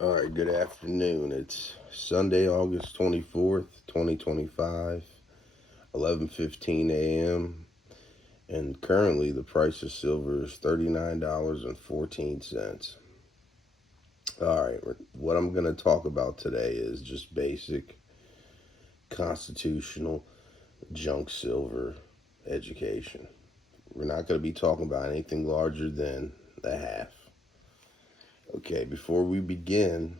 All right, good afternoon. It's Sunday, August 24th, 2025, 11:15 a.m. And currently the price of silver is $39.14. All right, what I'm going to talk about today is just basic constitutional junk silver education. We're not going to be talking about anything larger than a half. Okay, before we begin,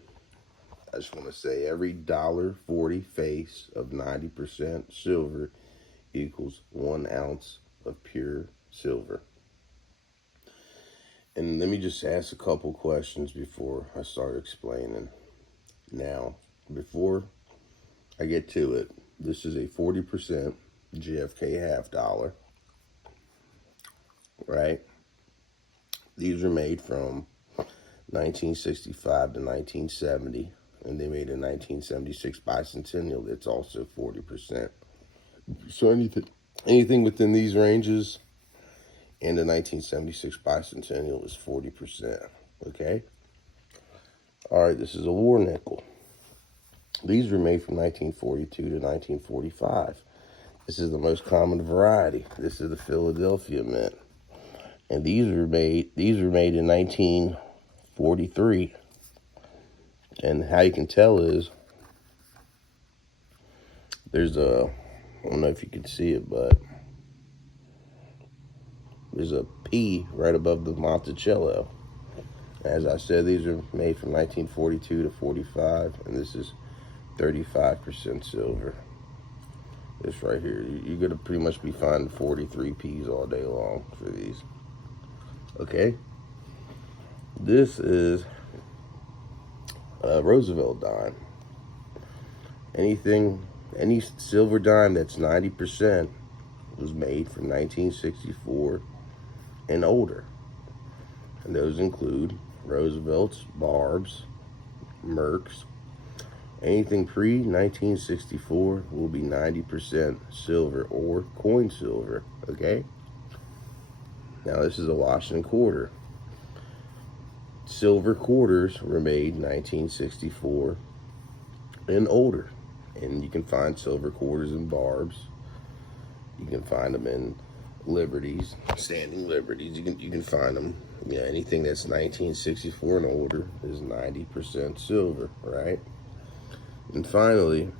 I just want to say every $1.40 face of 90% silver equals 1 ounce of pure silver. And let me just ask a couple questions before I start explaining. Now, before I get to it, this is a 40% JFK half dollar, right? These were made from 1965 to 1970, and they made a 1976 bicentennial that's also 40%. So anything within these ranges and the 1976 bicentennial is 40%. Okay? All right, this is a war nickel. These were made from 1942 to 1945. This is the most common variety. This is the Philadelphia Mint. And these were made in 1943. And how you can tell is there's I don't know if you can see it, but there's a P right above the Monticello. As I said, these are made from 1942 to 45, and this is 35% silver. This right here, you're going to pretty much be finding 43 Ps all day long for these. Okay? This is a Roosevelt dime. Any silver dime that's 90% was made from 1964 and older. And those include Roosevelt's, Barb's, Merck's. Anything pre-1964 will be 90% silver or coin silver, okay? Now this is a Washington quarter. Silver quarters were made 1964 and older. And you can find silver quarters in Barb's. You can find them in Liberties, standing Liberties. You can find them. Yeah, anything that's 1964 and older is 90% silver, right? And finally,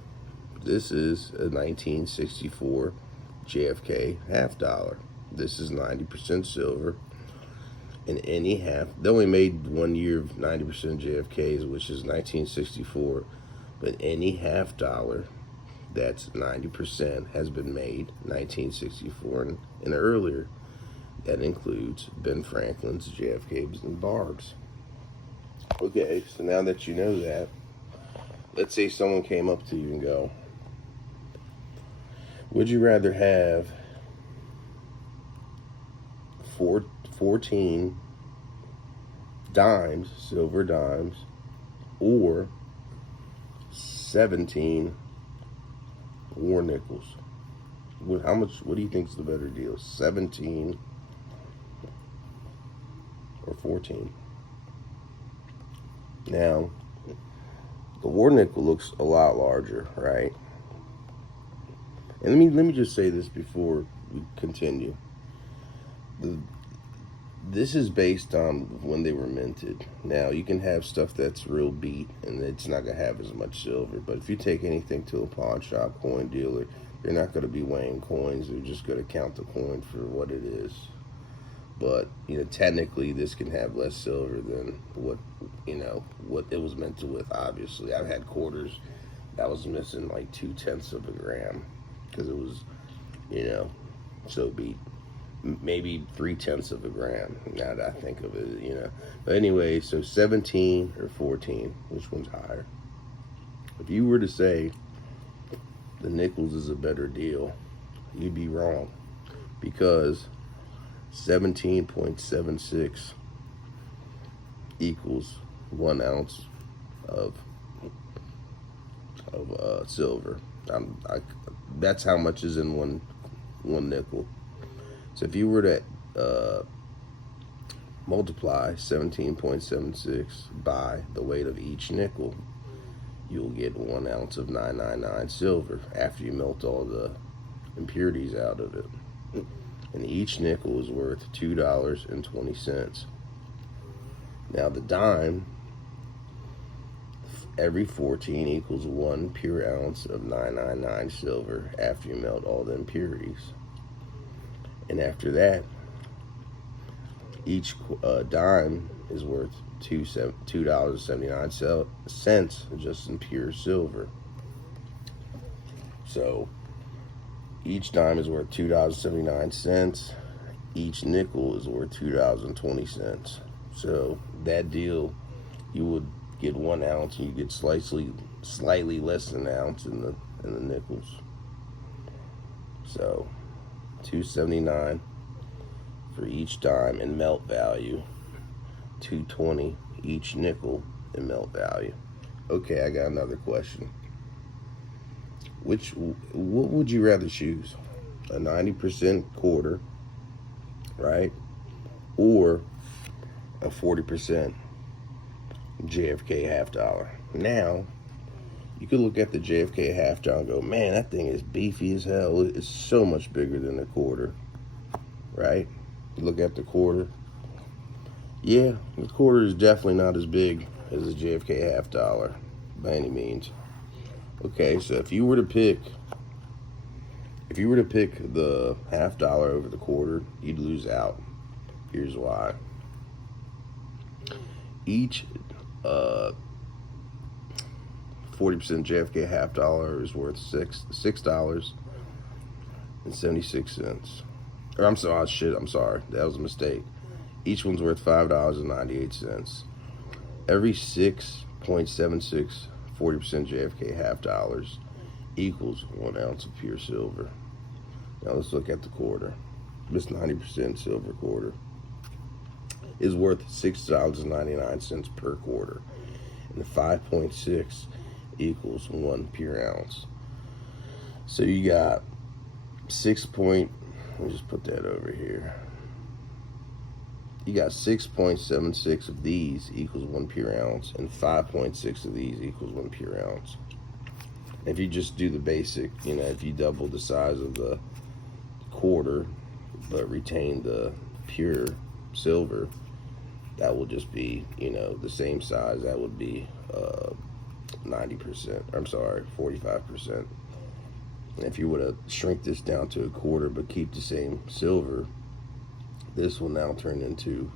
this is a 1964 JFK half dollar. This is 90% silver. And any half, they only made 1 year of 90% JFKs, which is 1964. But any half dollar that's 90% has been made 1964 and earlier. That includes Ben Franklin's, JFK's, and Barb's. Okay, so now that you know that, let's say someone came up to you and go, would you rather have 14 dimes, silver dimes, or 17 war nickels? What do you think is the better deal? 17 or 14? Now, the war nickel looks a lot larger, right? And let me just say this before we continue. This is based on when they were minted. Now, you can have stuff that's real beat and it's not going to have as much silver. But if you take anything to a pawn shop, coin dealer, they're not going to be weighing coins. They're just going to count the coin for what it is. But, technically this can have less silver than what it was meant to with, obviously. I've had quarters that was missing like 0.2 of a gram because it was, so beat. Maybe 0.3 of a gram, now that I think of it, But anyway, so 17 or 14, which one's higher? If you were to say the nickels is a better deal, you'd be wrong, because 17.76 equals 1 ounce of silver. That's how much is in one nickel. So if you were to multiply 17.76 by the weight of each nickel, you'll get 1 ounce of 999 silver after you melt all the impurities out of it. And each nickel is worth $2.20. Now the dime, every 14 equals 1 pure ounce of 999 silver after you melt all the impurities. And after that, each dime is worth $2.79 just in pure silver. So each dime is worth $2.79. Each nickel is worth $2.20. So that deal, you would get 1 ounce and you get slightly less than an ounce in the nickels. So $2.79 for each dime in melt value, $2.20 each nickel in melt value. Okay, I got another question. What would you rather choose? A 90% quarter, right? Or a 40% JFK half dollar? Now, you could look at the JFK half dollar and go, man, that thing is beefy as hell. It's so much bigger than the quarter, right? You look at the quarter. Yeah, the quarter is definitely not as big as the JFK half dollar by any means. Okay, so if you were to pick the half dollar over the quarter, you'd lose out. Here's why. Each 40% JFK half dollar is worth $6.76. Or I'm sorry, that was a mistake. Each one's worth $5.98. Every 6.76 40% JFK half dollars equals 1 ounce of pure silver. Now let's look at the quarter. This 90% silver quarter is worth $6.99 per quarter. And the 5.6 equals 1 pure ounce. So you got let me just put that over here. You got 6.76 of these equals 1 pure ounce, and 5.6 of these equals 1 pure ounce. If you just do the basic, if you double the size of the quarter but retain the pure silver, that will just be, the same size. That would be 45%. And if you were to shrink this down to a quarter but keep the same silver, this will now turn into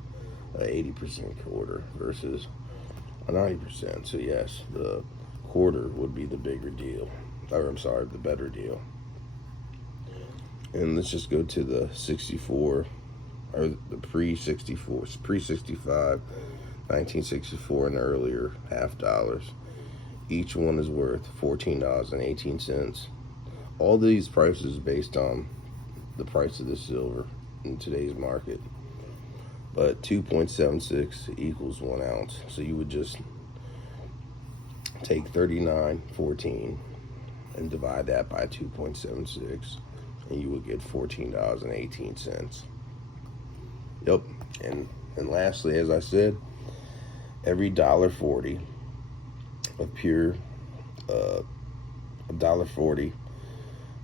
an 80% quarter versus a 90%. So yes, the quarter would be the bigger deal. The better deal. And let's just go to the 64, or the pre-65, 1964 and earlier half dollars. Each one is worth $14.18. All these prices based on the price of the silver in today's market. But 2.76 equals 1 ounce. So you would just take 39.14 and divide that by 2.76, and you would get $14.18. Yep. And lastly, as I said, every $1.40 of pure $1.40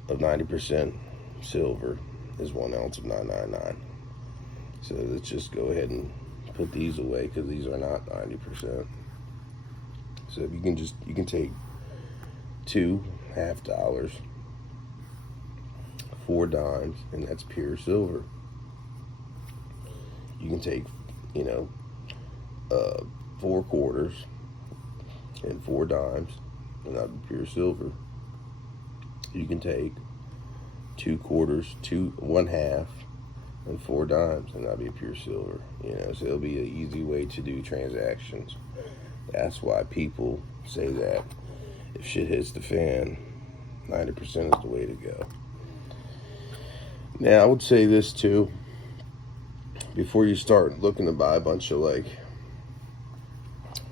of 90% silver is 1 ounce of 999. So let's just go ahead and put these away because these are not 90%. So if you can take 2 half dollars, 4 dimes, and that's pure silver. You can take 4 quarters and 4 dimes, and that'd be pure silver. You can take 2 quarters, 1 half, and 4 dimes, and that'll be pure silver. So it'll be an easy way to do transactions. That's why people say that if shit hits the fan, 90% is the way to go. Now, I would say this too. Before you start looking to buy a bunch of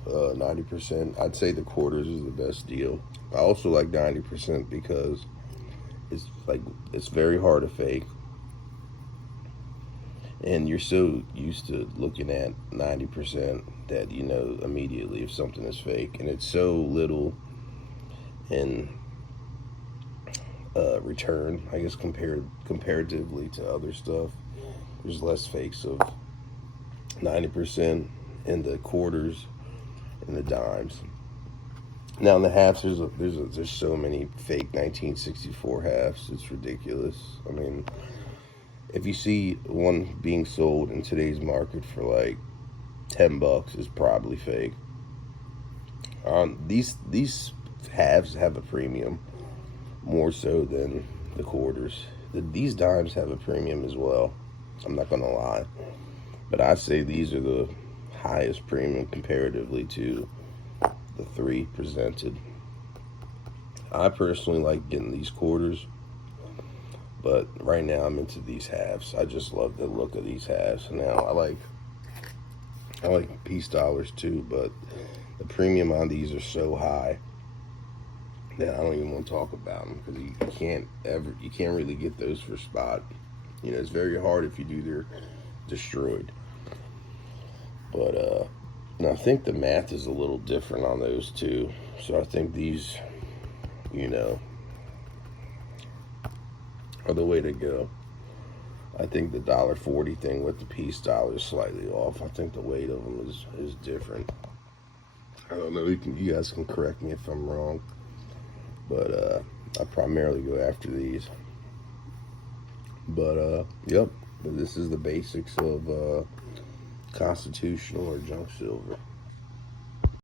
90%, I'd say the quarters is the best deal. I also like 90% because it's very hard to fake. And you're so used to looking at 90% that you know immediately if something is fake. And it's so little in return, I guess, comparatively to other stuff. There's less fakes of 90% in the quarters and the dimes. Now in the halves, there's so many fake 1964 halves. It's ridiculous. I mean, if you see one being sold in today's market for like $10, it's probably fake. These halves have a premium more so than the quarters. These dimes have a premium as well. I'm not gonna lie, but I say these are the highest premium comparatively to the three presented. I personally like getting these quarters, but right now I'm into these halves. I just love the look of these halves. Now I like piece dollars too, but the premium on these are so high that I don't even want to talk about them, because you can't really get those for spot. You know, it's very hard. If you do, they're destroyed. But and I think the math is a little different on those too. So I think these, you know, are the way to go. I think the $1.40 thing with the piece dollar is slightly off. I think the weight of them is different. I don't know. You guys can correct me if I'm wrong, but I primarily go after these. But yep. This is the basics of constitutional or junk silver.